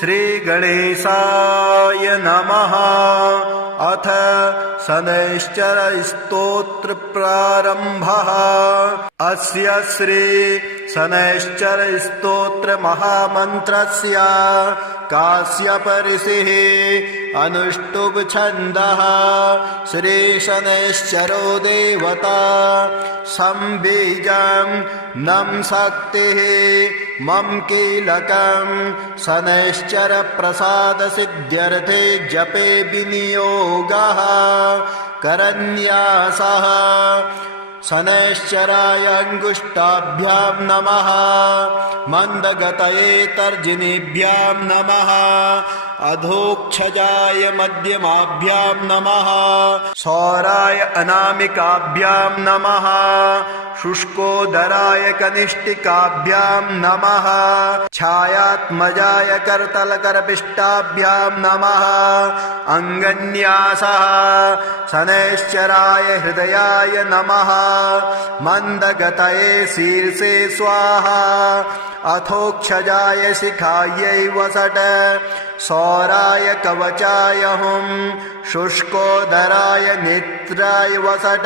श्रीगणेशाय नमः। अथ शनैश्चरस्तोत्र प्रारम्भः। अस्य श्री शनैश्चरस्तोत्र महामन्त्रस्य काश्यप ऋषिः अनुष्टुप् छन्दः। श्री शनैश्चरो देवता संबीजं नम शक्तिः मम कीलकं शनैश्चर प्रसाद सिद्ध्यर्थे जपे विनियोगः करन्यासः। शनैश्चराय अंगुष्ठाभ्यां नमः। मंदगतये तर्जनीभ्यां नमः। अधोक्षजाय मध्यमाभ्यां नमः। सौराय अनामिकाभ्यां नमः। शुष्कोदराय कनिष्ठिकाभ्यां नमः। छायात्मजाय करतलकरपिष्टाभ्यां नमः। अंगन्यासः। शनैश्चराय हृदयाय नमः। मंदगतये शीर्षे स्वाहा। अथोक्षजाय शिखायै वसट। सौराय कवचाय हुं। शुष्कोदराय नेत्राय वसट।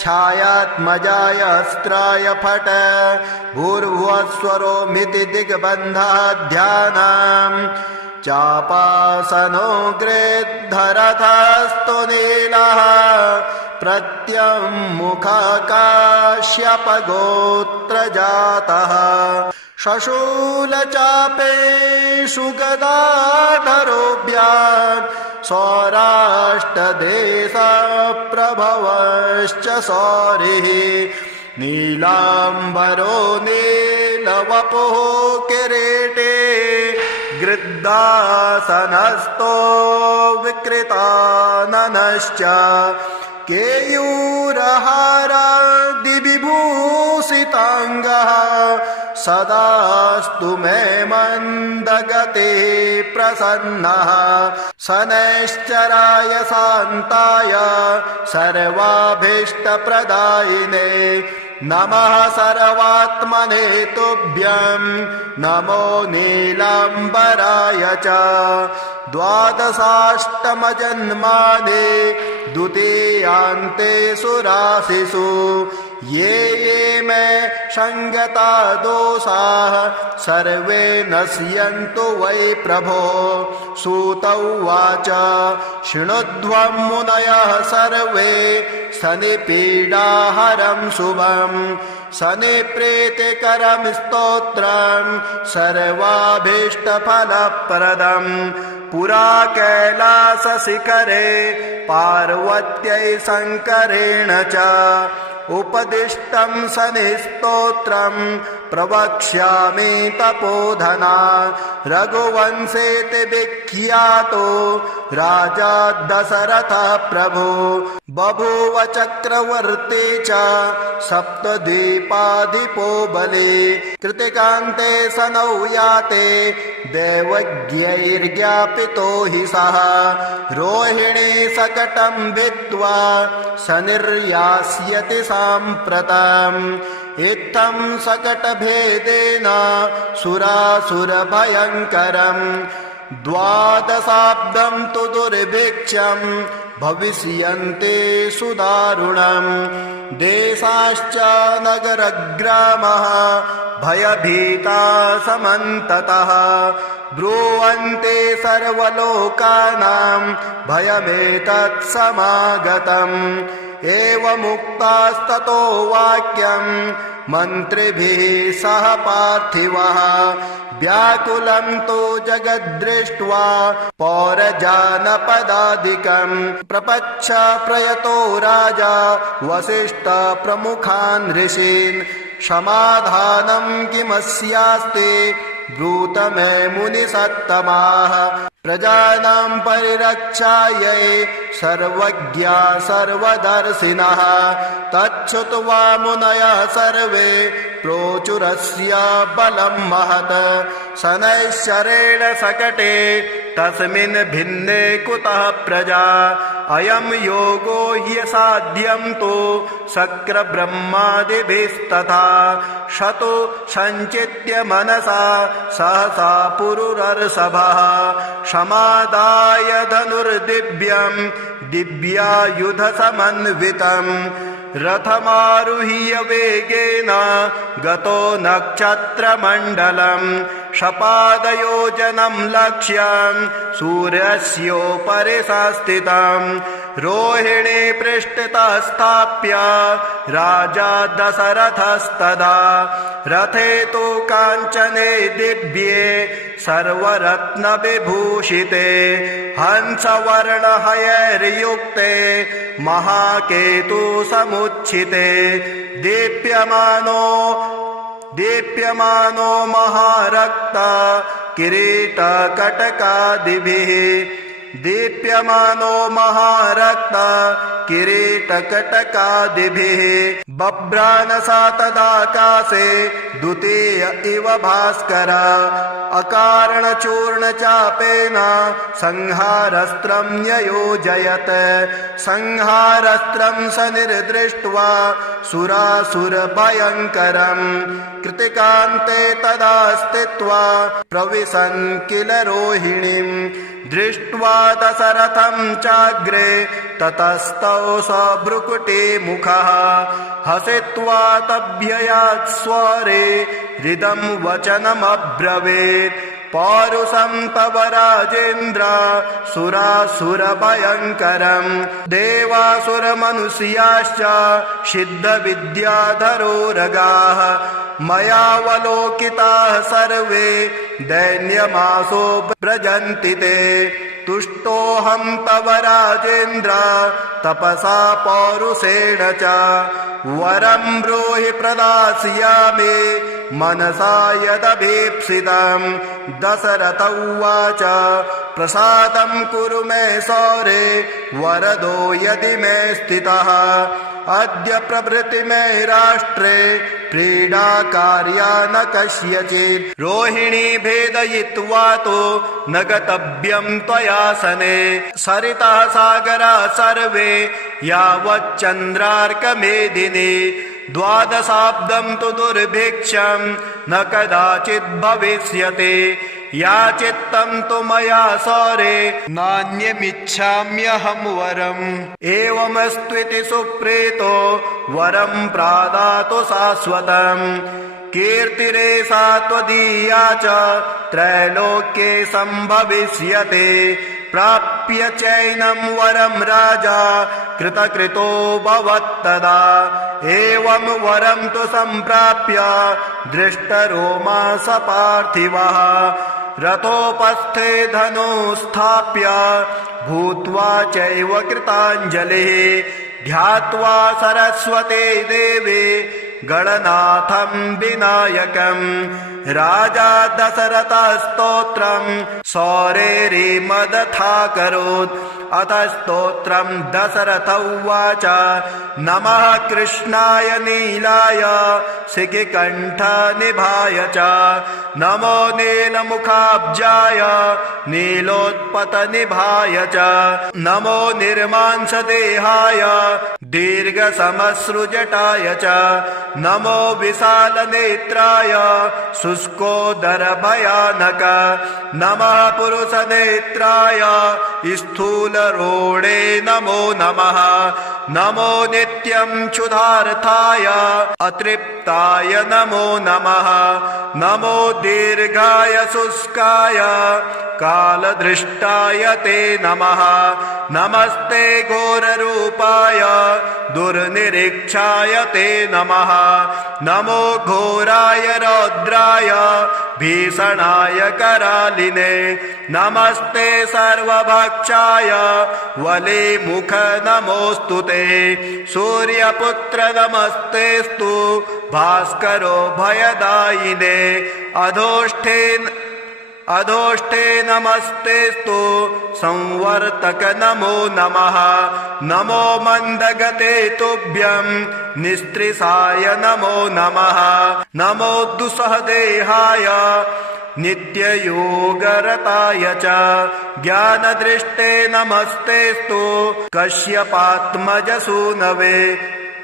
छायात्मजाय अस्त्राय फट। भूर्भुवस्वरोमिति दिग्बन्धः ध्यानम्। चापासनो गृद्धरथस्तु नीलः। प्रत्यङ्मुखकाश्यपगोत्रजातः। शशूलचापेषु गदाधरोऽभ्यां। सौराष्ट्रदेशप्रभवश्च सौरिः। नीलाम्बरो नीलवपुः किरीटे। गृध्रासनस्थो विकृताननश्च। केयूरहारादिविभूषिताङ्गः। सदास्तु मे मन्दगते प्रसन्नः। शनैश्चराय शान्ताय सर्वाभीष्टप्रदायिने नमः। सर्वात्मने तुभ्यं नमो नीलाम्बराय च। द्वादशाष्टमजन्मानि द्वितीयान्तेषु राशिषु। ये ये मे संगता दोषाः सर्वे नश्यन्तु वै प्रभो। सूत उवाच शृणुध्वं मुनयः सर्वे शनिपीडाहरं शुभं। शनिप्रीतिकरं स्तोत्रं सर्वाभीष्टफलप्रदम्। पुरा कैलासशिखरे पार्वत्यै शङ्करेण च उपदिष्टं शनिस्तोत्रं प्रवक्ष्यामि तपोधना। रघुवंशेति विख्यातो राजा दशरथः प्रभु। बभूव चक्रवर्ती च सप्तद्वीपाधिपो बली। कृतिकान्ते शनौ याते दैवज्ञैर्ज्ञापितो हि सः। रोहिणी शकटं भित्त्वा शनिर्यास्यति साम्प्रतम्। इत्थं शकटभेदेन सुरासुरभयङ्करम्। द्वादशाब्दं तु दुर्भिक्षं भविष्यन्ति सुदारुणम्। देशाश्च नगरग्रामः भयभीता समन्ततः। ब्रुवन्ते सर्वलोकानां भयमेतत् समागतम्। एवमुक्तास्ततो वाक्यं मन्त्रिभिः सह पार्थिवः। व्याकुलं तु जगद्दृष्ट्वा पौरजानपदादिकं। प्रपच्छ प्रयतो राजा वसिष्ठ प्रमुखान् ऋषीन्। समाधानं किमस्यास्ति ब्रूत मे मुनिसत्तमाः। प्रजानां परिरक्षायै सर्वज्ञा सर्वदर्शिनः तच्छ्रुत्वा मुनयः सर्वे प्रोचुरस्य बलं महत् शनैश्चरेण सकटे तस्मिन् भिन्ने कुतः प्रजा अयं योगो ह्यसाध्यं तु शक्रब्रह्मादिभिस्तथा शतो सञ्चित्य मनसा सहसा पुरुरर्षभः समादाय धनुर्दिव्यं दिव्यायुधसमन्वितं रथमारुह्य वेगेन गतो नक्षत्रमण्डलं शपादयोजनं लक्ष्यं सूर्यस्योपरि संस्थितं रोहिणी पृष्ठतः स्थाप्य राजा दशरथस्तदा रथे तु काञ्चने दिव्ये सर्वरत्नविभूषिते हंसवर्णहयैर्युक्ते महाकेतु समुच्छिते दीप्यमानो महारक्ता किरीटकटकादिभिः दीप्यमानो महारक्ता किरीटकटकादिभिः बभ्रानसा तदाकाशे द्वितीय इव भास्कर अकारणचूर्णचापेन संहारस्त्रं न्ययोजयत् संहारस्त्रं सनिर्दृष्ट्वा सुरासुरभयङ्करं कृतिकान्ते तदा स्थित्वा प्रविशन् किल रोहिणीं दृष्ट्वा दशरथं चाग्रे ततस्तौ सभ्रुकुटी मुखः हसित्वा तभ्ययात् स्वरे हृदं वचनमब्रवीत् पौरुषं तव राजेन्द्र सुरासुरभयङ्करं देवासुरमनुष्याश्च सिद्धविद्याधरोरगाः मयावलोकिताः सर्वे दैन्यमासो व्रजन्ति ते तुष्टोऽहं तव राजेन्द्र तपसा पौरुषेण च वरं ब्रूहि प्रदास्यामि मनसा यदभीप्सितं दशरथ उवाच प्रसादं कुरु मे सौरे वरदो यदि मे स्थितः अद्य प्रभृति मे राष्ट्रे प्रीडा कार्या न कस्यचित् रोहिणी भेदयित्वा तो न गतव्यं त्वया सने सरितः सागरा सर्वे यावच्चन्द्रार्कमेदिनी द्वादशाब्दं तु दुर्भिक्षं न कदाचित् भविष्यति याचित्तं तु मया सौरे नान्यमिच्छाम्यहं वरम् एवमस्त्विति सुप्रीतो वरं प्रादातु शाश्वतम् कीर्तिरेषा त्वदीया च त्रैलोक्ये सम्भविष्यते प्राप्य चैनं वरं राजा कृतकृतो भवत्तदा एवं वरं तु सम्प्राप्य दृष्टरोमा स पार्थिवः रथोपस्थे धनुस्थाप्य भूत्वा चैव कृताञ्जलिः ध्यात्वा सरस्वते देवे गणनाथं विनायकं राजा दशरथस्तोत्रं सौरेरिमदथाकरोत् अथ स्तोत्रं दशरथ उवाच नमः कृष्णाय नीलाय शिखिकण्ठनिभाय च नमो नीलमुखाब्जाय नीलोत्पतनिभाय च नमो निर्मांसदेहाय दीर्घसमश्रुजटाय च नमो विशालनेत्राय शुष्कोदरभयानक नमः पुरुषनेत्राय स्थूलरोणे नमो नमः नमो नित्यं क्षुधार्थाय अतृप्ताय नमो नमः नमो दीर्घाय शुष्काय कालदृष्टाय ते नमः नमस्ते घोररूपाय दुर्निरीक्षाय ते नमः नमो घोराय रौद्राय भीषणाय करालिने नमस्ते सर्वभक्षाय वलिमुख नमोऽस्तु ते सूर्यपुत्र नमस्तेस्तु भास्करो भयदायिने अधोष्ठे नमस्तेस्तु संवर्तक नमो नमः। नमो मन्दगते तुभ्यं निस्त्रिसाय नमो नमः। नमो दुस्सहदेहाय नित्ययोगरताय च ज्ञानदृष्टे नमस्तेस्तु कश्यपात्मजसूनवे।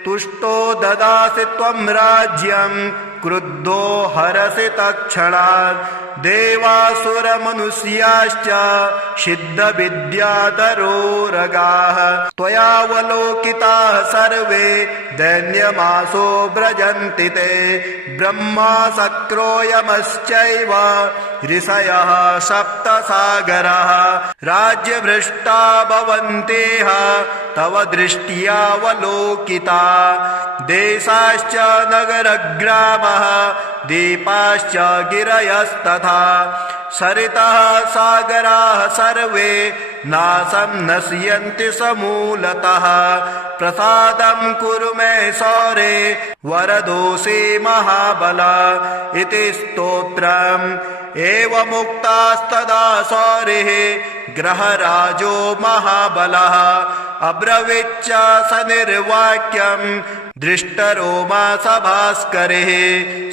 तुष्टो ददासि त्वं राज्यं क्रुद्धो हरसि तत्क्षणात्। देवासुरमनुष्याश्च सिद्धविद्याधरोरगाः त्वयावलोकिताः सर्वे दैन्यमासो व्रजन्ति ते। ब्रह्मा शक्रो यमश्चैव ऋषयः सप्तसागराः राज्यभ्रष्टा भवन्तेह तव दृष्ट्यावलोकिता। देशाश्च नगरग्रामः दीपाश्च गिरयस्तथा सरितः सागराः सर्वे नाशं नश्यन्ति समूलतः। प्रसादं कुरु मे सौरे वरदोषे महाबल इति स्तोत्रम्। एवमुक्तास्तदा सौरिः ग्रहराजो महाबलः अब्रवीच्च सनिर्वाक्यं दृष्टरोमा सभास्करिः।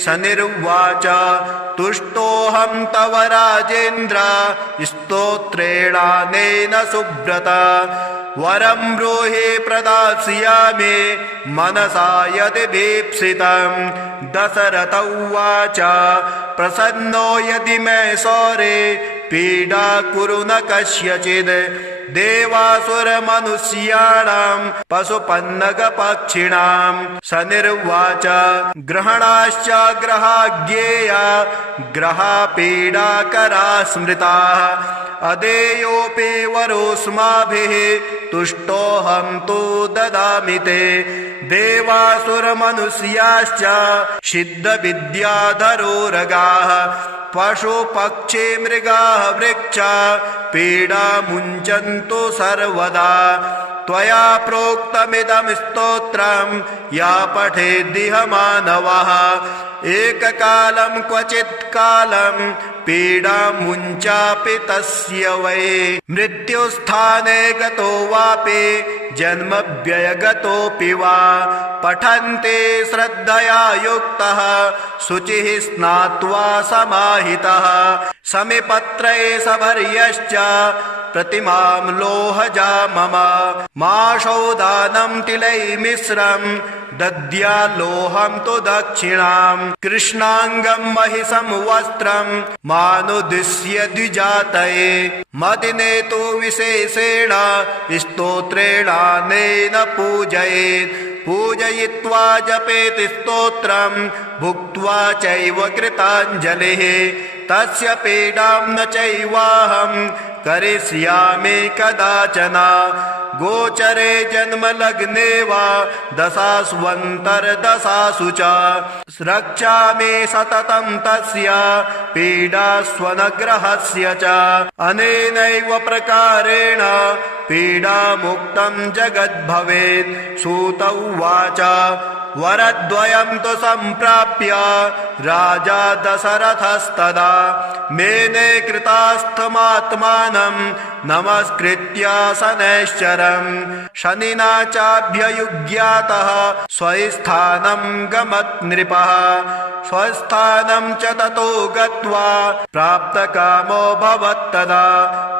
सनिर्वाच तुष्टोऽहं तव राजेन्द्र स्तोत्रेणानेन सुब्रत। वरं ब्रूहि प्रदास्यामि मनसा यदि भीप्सितं। दशरथ उवाच प्रसन्नो यदि मे सौरे पीडा कुरु न कस्यचित्। देवासुरमनुष्याणां पशुपन्नगपक्षिणां। सनिर्वाच ग्रहणाश्च ग्रहाज्ञेया ग्रहापीडाकरा स्मृताः। अदेयोऽपि वरोऽस्माभिः तुष्टोऽहं तु ददामि ते। देवासुरमनुष्याश्च सिद्धविद्याधरोरगाः पशुपक्षी मृगाः वृक्षा पीडा मुञ्चन्तु सर्वदा। त्वया प्रोक्तमिदं स्तोत्रं या पठेद्दिह मानवः। एककालं क्वचित् कालं पीडा मुञ्चापि तस्य वै। मृत्युस्थाने गतो वापि जन्मव्ययगतोऽपि वा। पठन्ते श्रद्धया युक्तः शुचिः स्नात्वा समाहितः। समिपत्रे सभर्यश्च प्रतिमां लोहजा मम। माशौदानं तिलैर्मिश्रं दद्याल्लोहं तु दक्षिणाम्। कृष्णाङ्गं महिषं वस्त्रं मानुद्दिश्य द्विजातये। मदिने तु विशेषेण स्तोत्रेणानेन पूजयेत्। पूजयित्वा जपेत् स्तोत्रं भुक्त्वा चैव कृताञ्जलिः। तस्य पीडां न चैवाहं करिष्यामि कदाचन। गोचरे जन्मलग्ने वा दशास्वन्तर्दशासु च। रक्षामि सततं तस्य पीडास्वनग्रहस्य च। अनेनैव प्रकारेण पीडामुक्तं जगद्भवेत्। सूत उवाच वरद्वयं तु सम्प्राप्य राजा दशरथस्तदा। मेने कृतास्थमात्मानं नमस्कृत्य शनैश्चरम्। शनिना चाभ्ययुज्ञातः स्वस्थानं गमत् नृपः। स्वस्थानं च ततो गत्वा प्राप्तकामो भवत्तदा।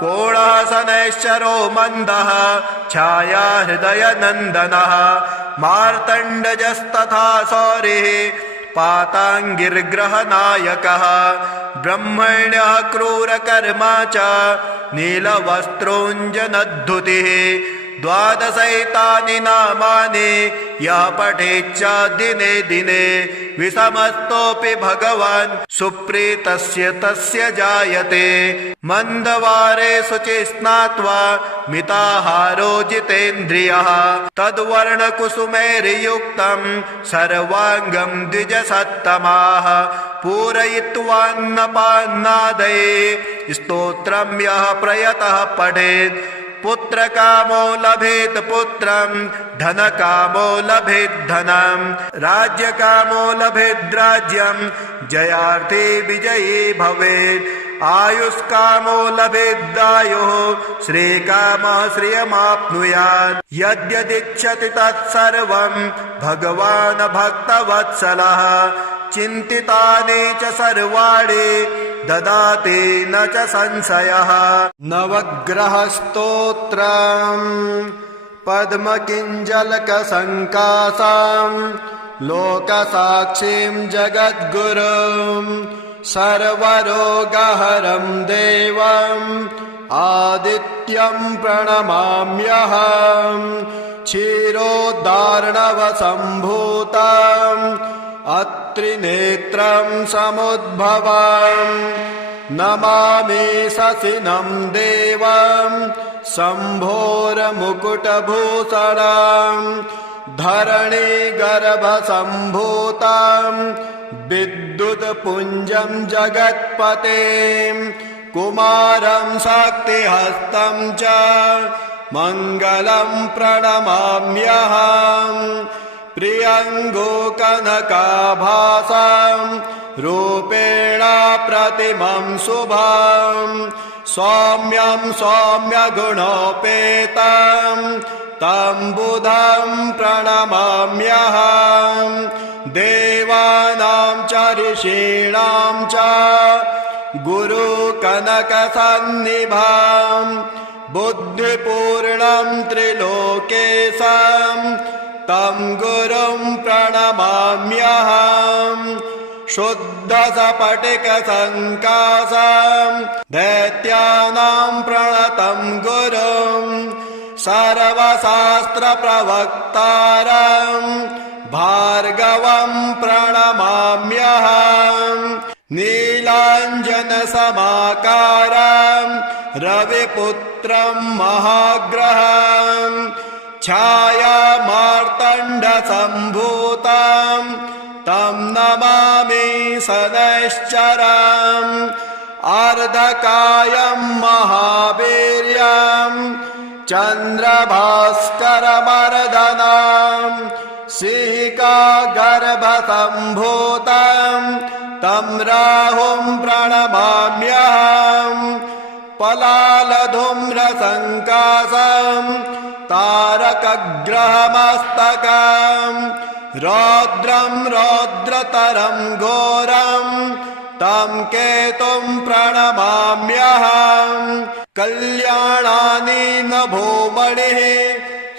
कोणः शनैश्चरो मन्दः छाया हृदयनन्दनः। मार्तण्डजस्तथा सौरिः पाताङ्गिर्ग्रहनायकः। ब्रह्मण्यः क्रूरकर्मा च नीलवस्त्रोऽञ्जनद्धुतिः। द्वादशैतानि नामानि यः पठेच्च दिने दिने। विषमस्तोऽपि भगवान् सुप्रीतस्य तस्य जायते। मन्दवारे शुचि स्नात्वा मिताहारो जितेन्द्रियः। तद्वर्णकुसुमैर्युक्तं सर्वाङ्गं द्विजसत्तमाः। पूरयित्वान्नपान्नादये स्तोत्रं यः प्रयतः पठेत्। पुत्रकामो लभेत् पुत्रं धनकामो लभेत् धनं। राज्यकामो लभेत् राज्यं जयार्थी विजयी भवेत्। आयुष्कामो लभेदायुः श्रीकामः श्रियमाप्नुयात् यद्यदिच्छति तत्सर्वं भगवान् भक्तवत्सलः चिन्तितानि च सर्वाणि ददाति न च संशयः नवग्रहस्तोत्रम् पद्मकिञ्जलकसङ्कासां लोकसाक्षीं जगद्गुरुं सर्वरोगहरं देवम् आदित्यं प्रणमाम्यहम् क्षीरोदार्णवसम्भूतम् अत्रिनेत्रं समुद्भवम् नमामि शशिनं देवं शम्भोर्मुकुटभूषणं धरणीगर्भसम्भूतं विद्युत्पुञ्जं जगत्पतिं कुमारं शक्तिहस्तं च मङ्गलं प्रणमाम्यहम् प्रियङ्गुकनकाभासं रूपेण प्रतिमं शुभं सौम्यं सौम्यगुणोपेतं तं बुधं प्रणमाम्यहम् देवानां च ऋषीणां च गुरुकनकसन्निभं बुद्धिपूर्णं त्रिलोकेशं तं गुरुं प्रणमाम्यहम् शुद्धसपटिकसङ्कासं दैत्यानां प्रणतं गुरुं सर्वशास्त्रप्रवक्तारं भार्गवं प्रणमाम्यहम् नीलाञ्जनसमाकारं रविपुत्रं महाग्रहं छायामार्तण्डसम्भूतं तं नमामि शनैश्चरम् अर्धकायं महावीर्यं चन्द्रभास्करमर्दनं सिंहिकागर्भसम्भूतं तं राहुं प्रणमाम्यहम् पलालधूम्रसङ्कासं तारकग्रहमस्तकं रौद्रं रौद्रतरं घोरं तं केतुं प्रणमाम्यहम् कल्याणानि नभोमणिः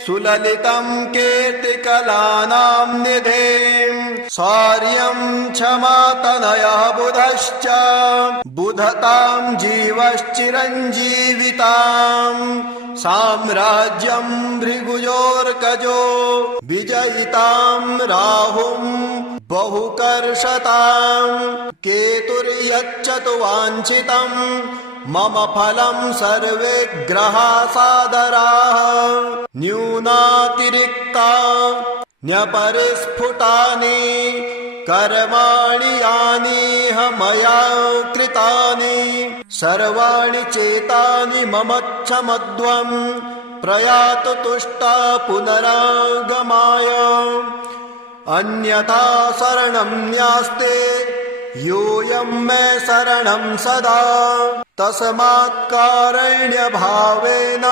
सुललितं कीर्तिकलानां निधिं शौर्यं क्षमातनयः बुधश्च बुधतां जीवश्चिरञ्जीवितां साम्राज्यं भृगुयोर्कजो विजयितां राहुं बहुकर्षतां केतुर्यच्छतु वाञ्छितं मम फलं सर्वे ग्रहा सादराः न्यूनातिरिक्ता न्यपरिस्फुटानि कर्माणि यानि मया कृतानि सर्वाणि चेतानि मम क्षमध्वं प्रयातु तुष्टा पुनरागमाय अन्यथा शरणं न्यास्ते योऽयं मे शरणं सदा तस्मात् कारुण्यभावेन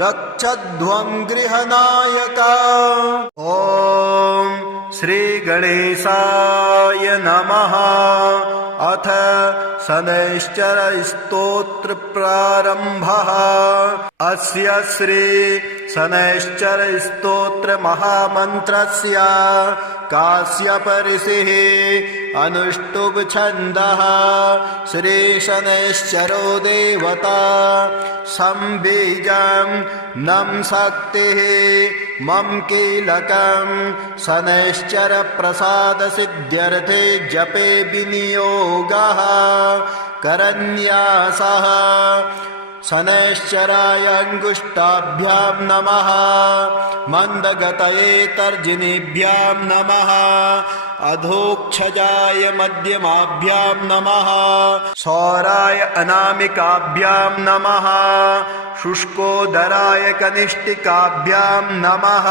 रक्षध्वं गृहनायक। ॐ श्री गणेशाय नमः। अथ शनैश्चर स्तोत्र प्रारंभः। अस्य श्री शनैश्चर स्तोत्र महामन्त्रस्य काश्यप ऋषिः अनुष्टुप् छन्दः। श्री शनैश्चरो देवता संबीजं नं शक्तिः मम कीलकं शनैश्चर प्रसाद सिद्ध्यर्थे जपे विनियोगः करन्यासः। शनैश्चराय अंगुष्ठाभ्यां नमः। मन्दगतये तर्जनीभ्यां नमः। अधोक्षजाय मध्यमाभ्यां नमः सौराय अनामिकाभ्यां नमः शुष्कोदराय कनिष्ठिकाभ्यां नमः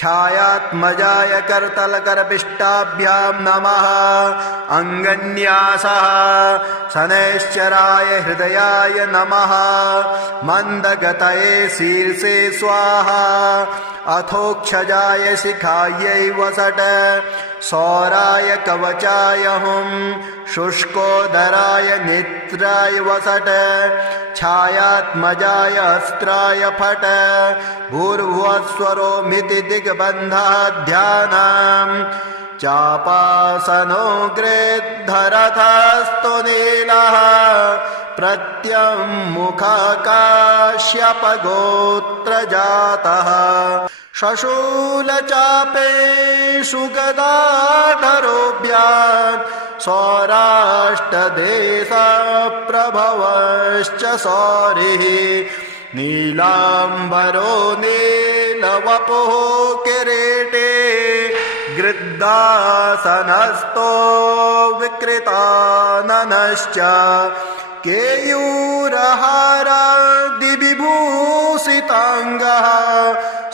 छायात्मजाय करतलकरपिष्टाभ्यां नमः अङ्गन्यासः शनैश्चराय हृदयाय नमः मन्दगतये शीर्षे स्वाहा अथोक्षजाय शिखायै वसट सौराय कवचाय हुं शुष्कोदराय नेत्राय वसट छायात्मजाय अस्त्राय फट भूर्भुवस्वरोमिति दिग्बन्धः ध्यानम् चापासनो गृद्धरथस्तु नीलः प्रत्यङ्मुखकाश्यपगोत्रजातः शशूलचापेषु गदाधरोऽभ्याम् सौराष्ट्रदेशप्रभवश्च सौरिः नीलाम्बरो नीलवपुः किरीटे गृद्धासनस्थो विकृताननश्च केयूरहारादिविभूषिताङ्गः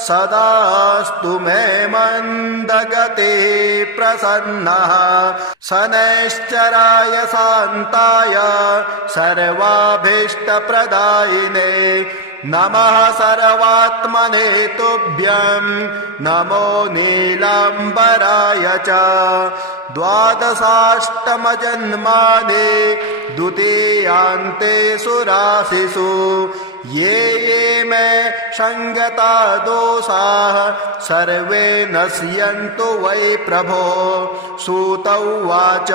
सदास्तु मे मन्दगते प्रसन्नः शनैश्चराय शान्ताय सर्वाभीष्टप्रदायिने नमः सर्वात्मने तुभ्यं नमो नीलाम्बराय च द्वादशाष्टमजन्मानि द्वितीयान्ते सुराशिषु ये मे संगता दोषाः सर्वे नश्यन्तु वै प्रभो सूत उवाच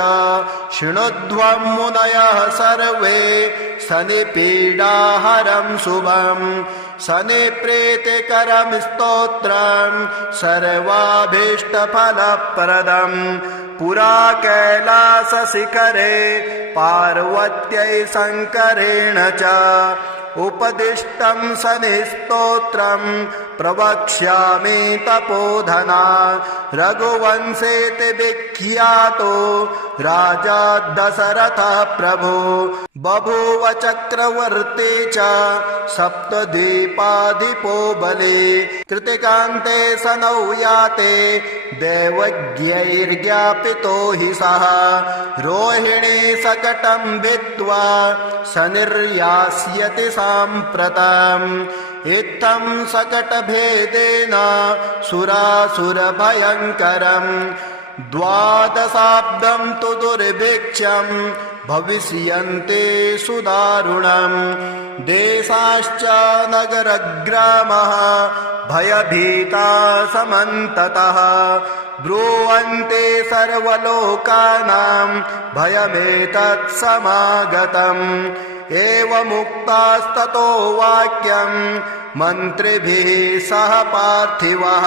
शृणुध्वं मुनयः सर्वे शनिपीडाहरं शुभं शनिप्रीतिकरं स्तोत्रं सर्वाभीष्टफलप्रदं पुरा कैलासशिखरे पार्वत्यै शङ्करेण च उपदिष्टं शनिस्तोत्रं प्रवक्ष्यामि तपोधना रघुवंशेति विख्यातो राजा दशरथः प्रभो बभूव चक्रवर्ती च सप्तद्वीपाधिपो बले कृतिकान्ते शनौ याते दैवज्ञैर्ज्ञापितो हि सः रोहिणी शकटं भित्त्वा शनिर्यास्यति साम्प्रतम् इत्थं शकटभेदेन सुरासुरभयङ्करम् द्वादशाब्दं तु दुर्भिक्षं भविष्यन्ति सुदारुणम् देशाश्च नगरग्रामः भयभीता समन्ततः ब्रुवन्ते सर्वलोकानां भयमेतत् समागतम् एवमुक्तास्ततो वाक्यं मन्त्रिभिः सह पार्थिवः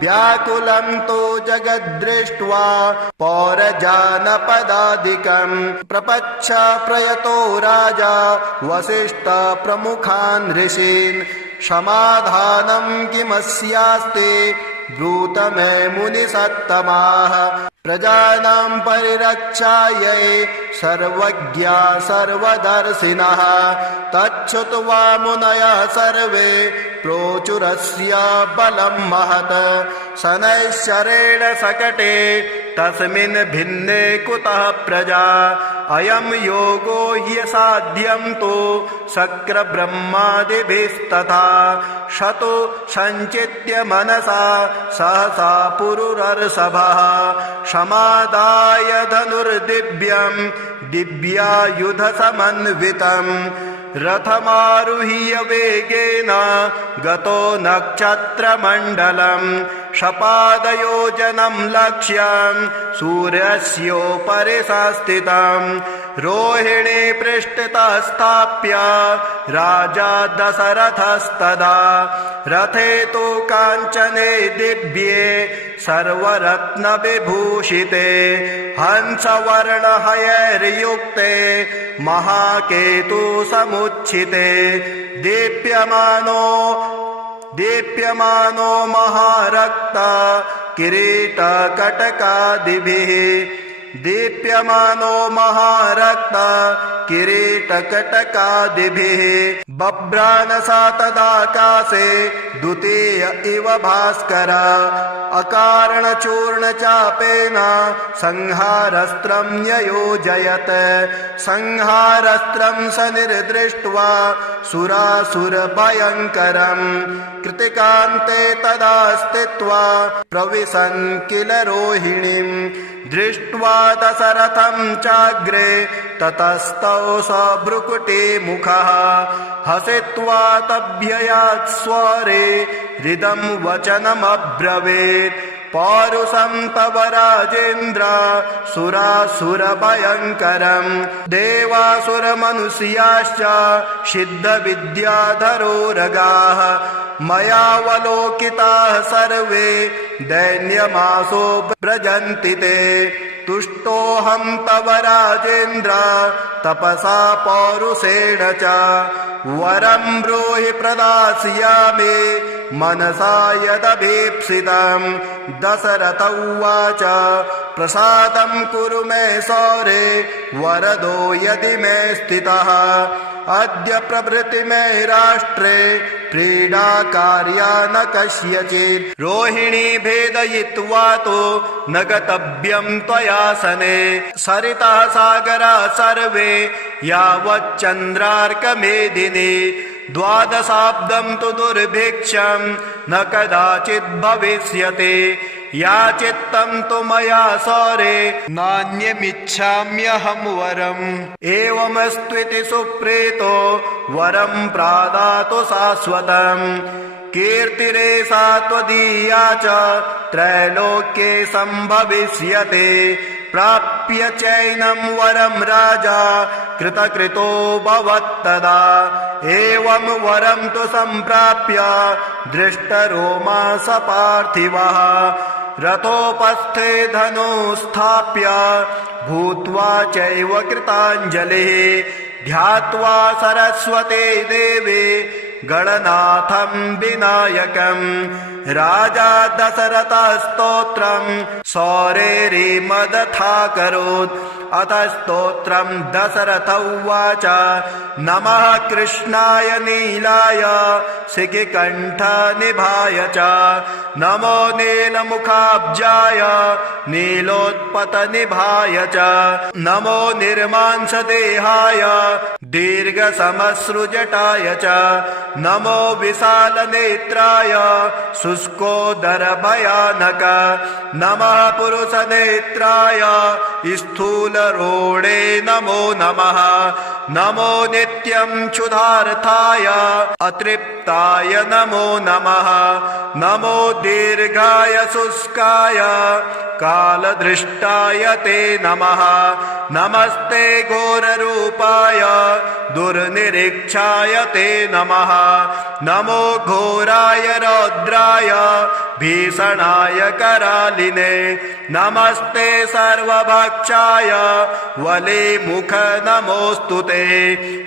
व्याकुलं तु जगद्दृष्ट्वा पौरजानपदादिकम् प्रपच्छ प्रयतो राजा वसिष्ठ प्रमुखान् ऋषीन् समाधानं किमस्यास्ति ब्रूत मे मुनिसत्तमाः प्रजानां परिरक्षायै सर्वज्ञा सर्वदर्शिनः तच्छ्रुत्वा मुनयः सर्वे प्रोचुरस्य बलं महत् शनैश्चरेण शकटे तस्मिन् भिन्ने कुतः प्रजा अयं योगो ह्यसाध्यं तु शक्रब्रह्मादिभिस्तथा शतो सञ्चित्य मनसा सहसा पुरुरर्षभः समादाय धनुर्दिव्यं दिव्यायुधसमन्वितं रथमारुह्य वेगेन गतो नक्षत्रमण्डलं शपादयोजनं लक्ष्यं सूर्यस्योपरि संस्थितं रोहिणी पृष्ठतः स्थाप्य राजा दशरथस्तदा रथे तु काञ्चने दिव्ये सर्वरत्नविभूषिते हंसवर्णहयैर्युक्ते महाकेतु समुच्छिते दीप्यमानो महारक्त किरीटकटकादिभिः दीप्यमानो महारक्त किरीटकटकादिभिः बभ्रानसा तदाकाशे द्वितीय इव भास्कर अकारणचूर्णचापेन संहारस्त्रं न्ययोजयत् संहारस्त्रं स निर्दृष्ट्वा सुरासुरभयङ्करम् कृतिकान्ते तदा स्थित्वा प्रविशन् किल रोहिणीम् दृष्ट्वा दशरथं चाग्रे ततस्तौ स भ्रुकुटी मुखः हसित्वा तभ्ययात् स्वरे हृदं वचनमब्रवीत् पौरुषं तव राजेन्द्र सुरासुरभयङ्करम् देवासुरमनुष्याश्च सिद्धविद्याधरोरगाः मयावलोकिताः सर्वे दैन्यमासो व्रजन्ति ते तुष्टोऽहं तव राजेन्द्र तपसा पौरुषेण च वरं ब्रूहि प्रदास्यामि मनसा यदभीप्सितम् दशरथ उवाच प्रसादं कुरु मे सौरे वरदो यदि मे स्थितः अद्य प्रभृति मे राष्ट्रे क्रीडा कार्या न कस्यचित् रोहिणी भेदयित्वा तो न गतव्यं त्वयासने सरितः सागरा सर्वे यावच्चन्द्रार्कमेदिनी द्वादशाब्दं तु दुर्भिक्षं न कदाचित् भविष्यति याचित्तं तु मया सौरे नान्यमिच्छाम्यहं वरम् एवमस्त्विति सुप्रीतो वरं प्रादातु शाश्वतम् कीर्तिरेषा त्वदीया च त्रैलोक्ये सम्भविष्यते प्राप्य चैनं वरं राजा कृतकृतो भवत्तदा एवं वरं तु सम्प्राप्य दृष्टरोमा स पार्थिवः रथोपस्थे धनुस्थाप्य भूत्वा चैव कृताञ्जलिः ध्यात्वा सरस्वती देवी गणनाथं विनायकम् राजा दशरथस्तोत्रं सौरेरिमदथाकरोत् अथ स्तोत्रं दशरथ उवाच नमः कृष्णाय नीलाय शिखिकण्ठनिभाय च नमो नीलमुखाब्जाय नीलोत्पतनिभाय च नमो निर्मांसदेहाय दीर्घसमश्रुजटाय च नमो विशालनेत्राय शुष्कोदरभयानक नमः पुरुषनेत्राय स्थूलरोणे नमो नमः नमो नित्यं क्षुधार्थाय अतृप्ताय नमो नमः नमो दीर्घाय शुष्काय कालदृष्टाय ते नमः नमस्ते घोररूपाय दुर्निरीक्षाय ते नमः नमो घोराय रौद्राय भीषणाय करालिने नमस्ते सर्वभक्षाय वलिमुख नमोऽस्तु ते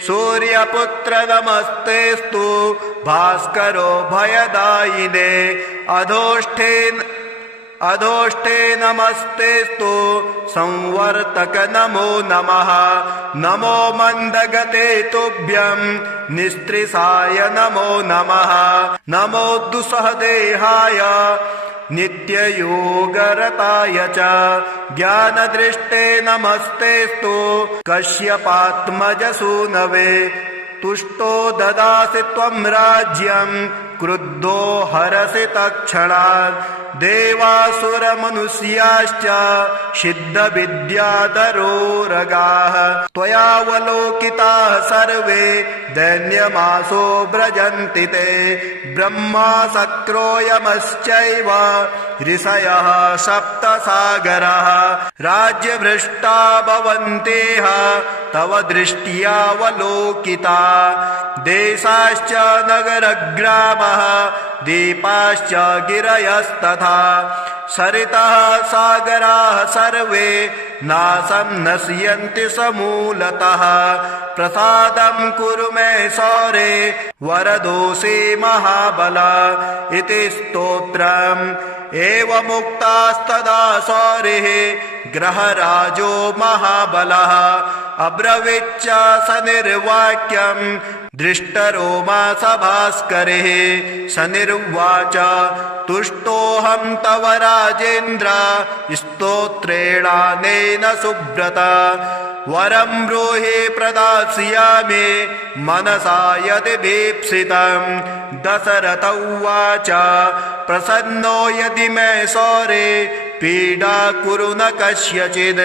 सूर्यपुत्र नमस्तेस्तु भास्करो भयदायिने अधोष्ठे नमस्तेस्तु संवर्तक नमो नमः नमो मन्दगते तुभ्यं निस्त्रिसाय नमो नमः नमो दुस्सहदेहाय नित्ययोगरताय च ज्ञानदृष्टे नमस्तेस्तु कश्यपात्मजसूनवे तुष्टो ददासि त्वं राज्यं क्रुद्धो हरसि तत्क्षणात् देवासुरमनुष्याश्च सिद्धविद्याधरोरगाः त्वयावलोकिताः सर्वे दैन्यमासो व्रजन्ति ते ब्रह्मा शक्रोयमश्चैव ऋषयः सप्तसागरः राज्यभ्रष्टा भवन्तेह तव दृष्ट्यावलोकिता देशाश्च नगरग्रामः दीपाश्च गिरयस्तथा सरितः सागराः सर्वे नासं नश्यन्ति समूलतः प्रसादं कुरु मे सौरे वरदोषे महाबल इति स्तोत्रम् एवमुक्तास्तदा सौरिः ग्रहराजो महाबलः अब्रवीच्च स निर्वाक्यम् दृष्टरोमा सभास्करिः स निर्वाच तुष्टोऽहं तव राजेन्द्र स्तोत्रेणानेन सुव्रत वरं ब्रूहि प्रदास्यामि मनसा यदि भीप्सितम् दशरथ उवाच प्रसन्नो यदि मे सौरे पीडा कुरु न कस्यचिद्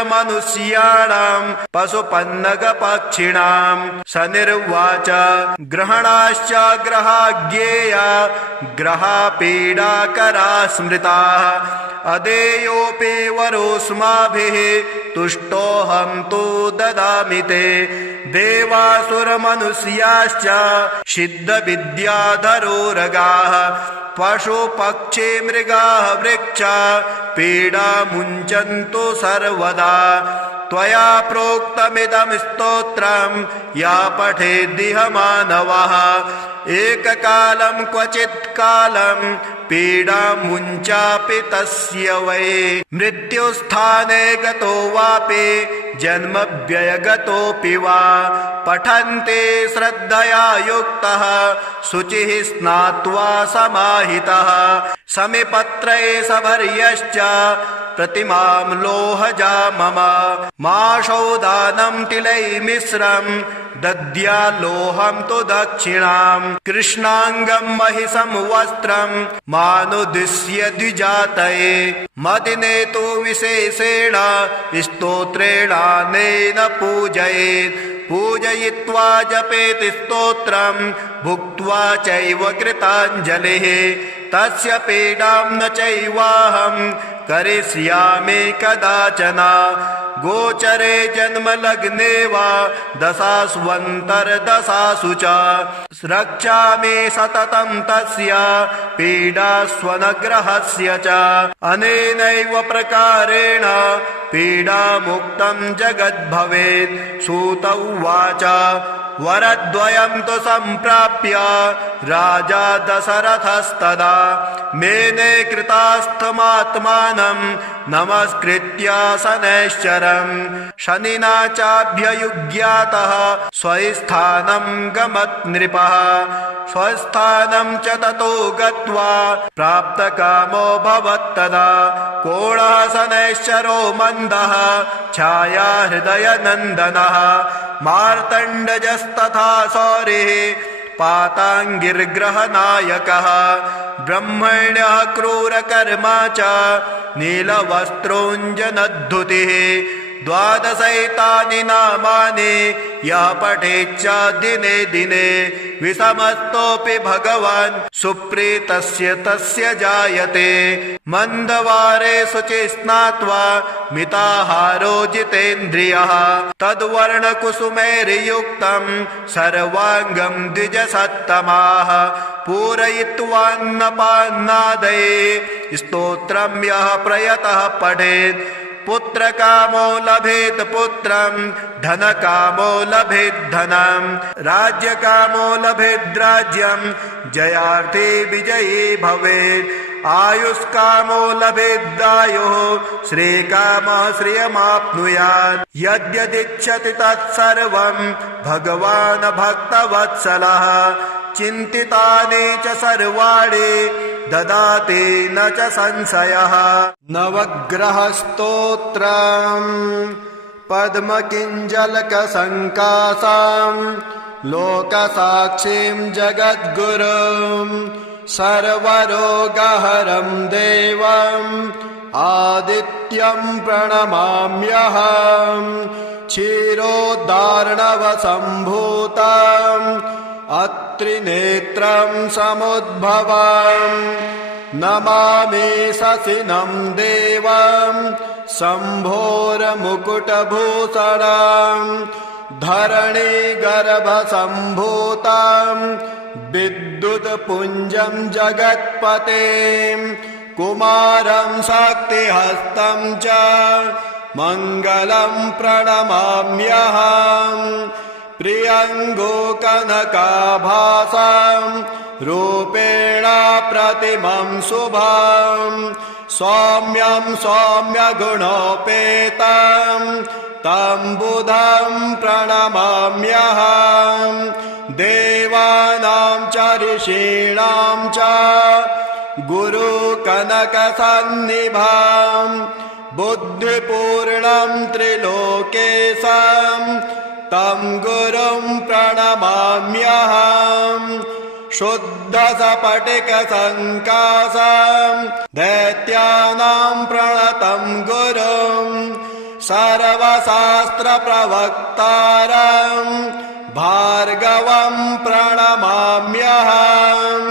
देवासुरमनुष्याणां पशुपन्नगपक्षिणां स निर्वाच ग्रहणाश्च ग्रहा ज्ञेया ग्रहा पीडाकरा स्मृताः अदेयोऽपि वरोऽस्माभिः तुष्टोऽहं तु ददामि ते देवासुरमनुष्याश्च सिद्धविद्याधरोरगाः पशुपक्षी मृगाः वृक्षा पीडा मुञ्चन्तु सर्वदा त्वया प्रोक्तमिदं स्तोत्रं या पठेद्दिह मानवः एककालं क्वचित् कालं पीडा मुञ्चापि तस्य वै मृत्युस्थाने गतो वापि जन्मव्ययगतोऽपि वा पठन्ते श्रद्धया युक्तः शुचिः स्नात्वा समाहितः समिपत्रे सभर्यश्च प्रतिमां लोहजा मम माशौदानं तिलैर्मिश्रं दद्याल्लोहं तु दक्षिणां कृष्णाङ्गं महिषं वस्त्रं मानुदिश्य द्विजातये मदिने तु विशेषेण स्तोत्रेणानेन पूजयेत् पूजयित्वा जपेत् स्तोत्रं भुक्त्वा चैव कृताञ्जलिः तस्य पीडां न चैवाहं करिष्यामि कदाचन गोचरे जन्मलग्ने वा दशास्वन्तर्दशासु च रक्षामि सततं तस्य पीडास्वनग्रहस्य च अनेनैव प्रकारेण पीडामुक्तं जगद्भवेत् सूत उवाच वरद्वयं तु सम्प्राप्य राजा दशरथस्तदा मेने कृतास्थमात्मानं नमस्कृत्य शनैश्चरम् शनिना चाभ्ययुज्ञातः स्वस्थानं गमत् नृपः स्वस्थानं च ततो गत्वा प्राप्तकामो भवत्तदा कोणः शनैश्चरो मन्दः छाया हृदयनन्दनः मार्तण्डजस्तथा सौरिः पाताङ्गिर्ग्रहनायकः ब्रह्मण्यः क्रूरकर्मा च नीलवस्त्रोऽञ्जनद्धुतिः द्वादशैतानि नामानि यः पठेच्च दिने दिने विषमस्तोऽपि भगवान् सुप्रीतस्य तस्य जायते मन्दवारे शुचि स्नात्वा मिताहारो जितेन्द्रियः तद्वर्णकुसुमैर्युक्तं सर्वाङ्गं द्विजसत्तमाः पूरयित्वान्नपान्नादये स्तोत्रं यः प्रयतः पठेत् पुत्रकामो लभेत् पुत्रं धनकामो लभेत् धनं राज्यकामो लभेत् राज्यं जयार्थी विजयी भवेत् आयुष्कामो लभेदायुः श्रीकामः श्रियमाप्नुयात् यद्यदिच्छति तत्सर्वं भगवान् भक्तवत्सलः चिन्तितानि च सर्वाणि ददाति न च संशयः नवग्रहस्तोत्रम् पद्मकिञ्जलकसङ्कासां लोकसाक्षीं जगद्गुरुं सर्वरोगहरं देवम् आदित्यं प्रणमाम्यहं क्षीरोदार्णवसम्भूतम् अत्रिनेत्रं समुद्भवं नमामि शशिनं देवं शम्भोर्मुकुटभूषणं धरणीगर्भसम्भूतं विद्युत्पुञ्जं जगत्पतें कुमारं शक्तिहस्तं च मङ्गलं प्रणमाम्यहम् प्रियङ्गो कनकाभासं रूपेण प्रतिमं शुभं सौम्यं सौम्यगुणोपेतं तं बुधं प्रणमाम्यहम् देवानां च ऋषीणां च गुरुकनकसन्निभां बुद्धिपूर्णं त्रिलोकेशं तं गुरुं प्रणमाम्यहम् शुद्धसपटिकसङ्काशं दैत्यानां प्रणतं गुरुं सर्वशास्त्रप्रवक्तारं भार्गवं प्रणमाम्यहम्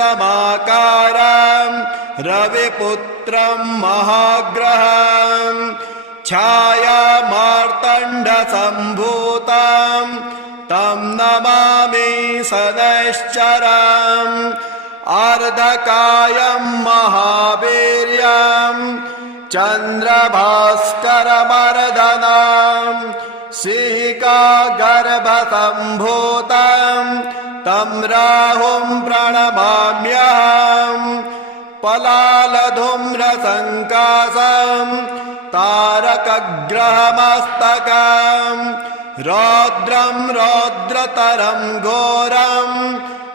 नीलाञ्जनसमाकारं रविपुत्रं महाग्रहं छायामार्तण्डसम्भूतं तं नमामि शनैश्चरम् अर्धकायं महावीर्यं चन्द्रभास्करमर्दनं सिंहिकागर्भसम्भूतं तं राहुं प्रणमाम्यहम् पलालधूम्रसङ्काशं तारकग्रहमस्तकं रौद्रं रौद्रतरं घोरं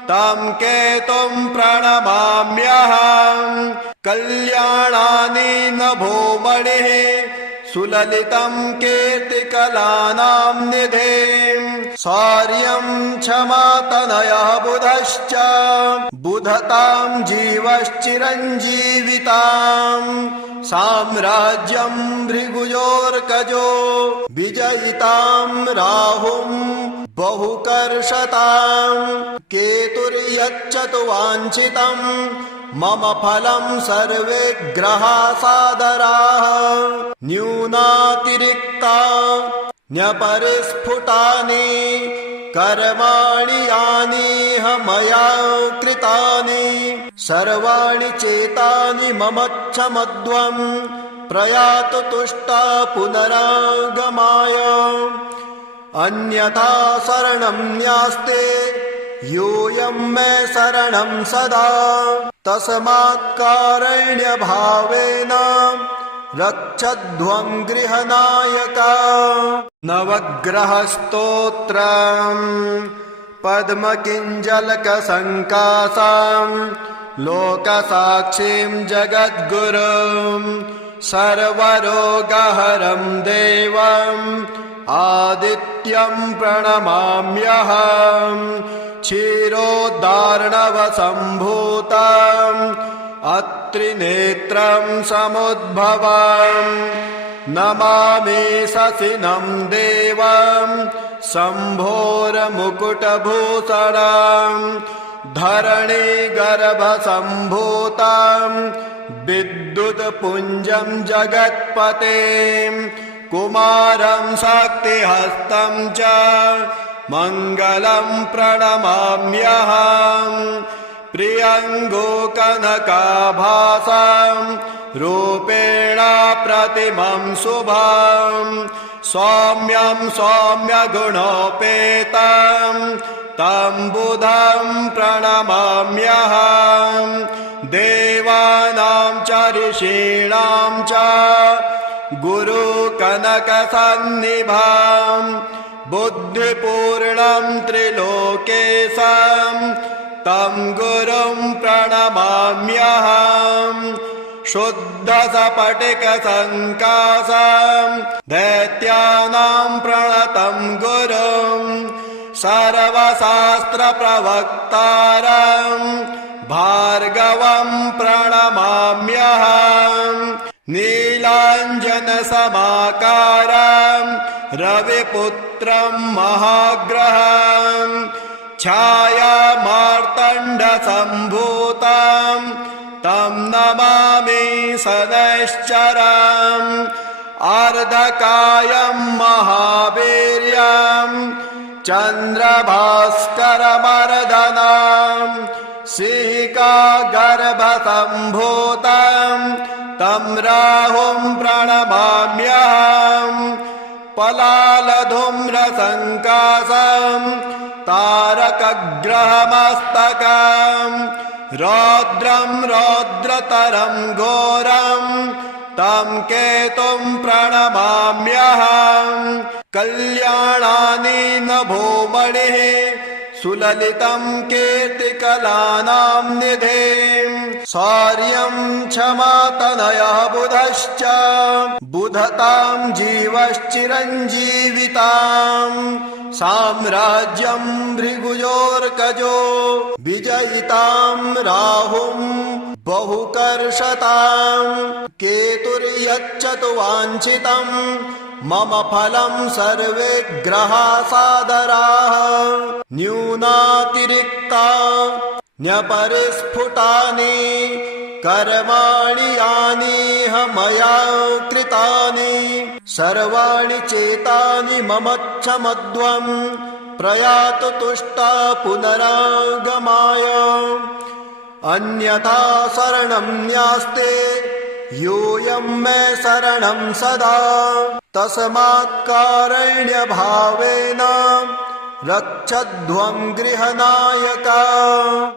तं केतुं प्रणमाम्यहम् कल्याणानि नभोमणिः सुललितं कीर्तिकलानां निधिं शौर्यं क्षमातनयः बुधश्च बुधतां जीवश्चिरञ्जीवितां साम्राज्यं भृगुयोर्कजो विजयितां राहुं बहुकर्षतां केतुर्यच्छतु वाञ्छितं मम फलं सर्वे ग्रहा सादराः न्यूनातिरिक्ता न्यपरिस्फुटानि कर्माणि यानिह मया कृतानि सर्वाणि चेतानि ममच्छमध्वं प्रयातु तुष्टा पुनरागमाय अन्यथा शरणं न्यास्ते योऽयं मे शरणं सदा तस्मात् कारुण्यभावेन रक्षध्वं गृहनायक नवग्रहस्तोत्रम् पद्मकिञ्जलकसङ्काशं लोकसाक्षिं जगद्गुरुं सर्वरोगहरं देवम् आदित्यं प्रणमाम्यहम् क्षीरोदार्णवसम्भूतम् अत्रिनेत्रं समुद्भवम् नमामि शशिनं देवं शम्भोरमुकुटभूषणं धरणीगर्भसम्भूतं विद्युत्पुञ्जं जगत्पतिं कुमारं शक्तिहस्तं च मङ्गलं प्रणमाम्यहम् प्रियङ्गो कनकाभासं रूपेण प्रतिमं शुभं सौम्यं सौम्यगुणोपेतं तं बुधं प्रणमाम्यहम् देवानां च ऋषीणां च गुरुकनकसन्निभां बुद्धिपूर्णं त्रिलोकेशं तं गुरुं प्रणमाम्यहम् शुद्धसपटिकसङ्काशं दैत्यानां प्रणतं गुरुं सर्वशास्त्रप्रवक्तारं भार्गवं प्रणमाम्यहम् नीलाञ्जनसमाकारं रविपुत्रं महाग्रहं छायामार्तण्डसम्भूतं तं नमामि शनैश्चरम् अर्धकायं महावीर्यं चन्द्रभास्करमर्दनं सिहिका गर्भसम्भूतं तं राहुं प्रणमाम्यहम् पलालधूम्रसङ्कासं तारकग्रहमस्तकम् रौद्रं रौद्रतरं घोरं तं केतुं प्रणमाम्यहम् कल्याणानि नभोमणिः सुललितं कीर्तिकलानां निधिम् शौर्यं क्षमातनयः बुधश्च बुधतां जीवश्चिरञ्जीविताम् साम्राज्यं भृगुयोर्कजो विजयितां राहुं बहुकर्षताम् केतुर्यच्छतु वाञ्छितं मम फलं सर्वे ग्रहा सादराः न्यूनातिरिक्ता न्यपरिस्फुटानि कर्माणि यानिह मया कृतानि सर्वाणि चेतानि मम क्षमध्वं प्रयातु तुष्टा पुनरागमाय अन्यथा शरणं न्यास्ते योऽयं मे शरणं सदा तस्मात् कारुण्यभावेन रक्षध्वं गृहनायक।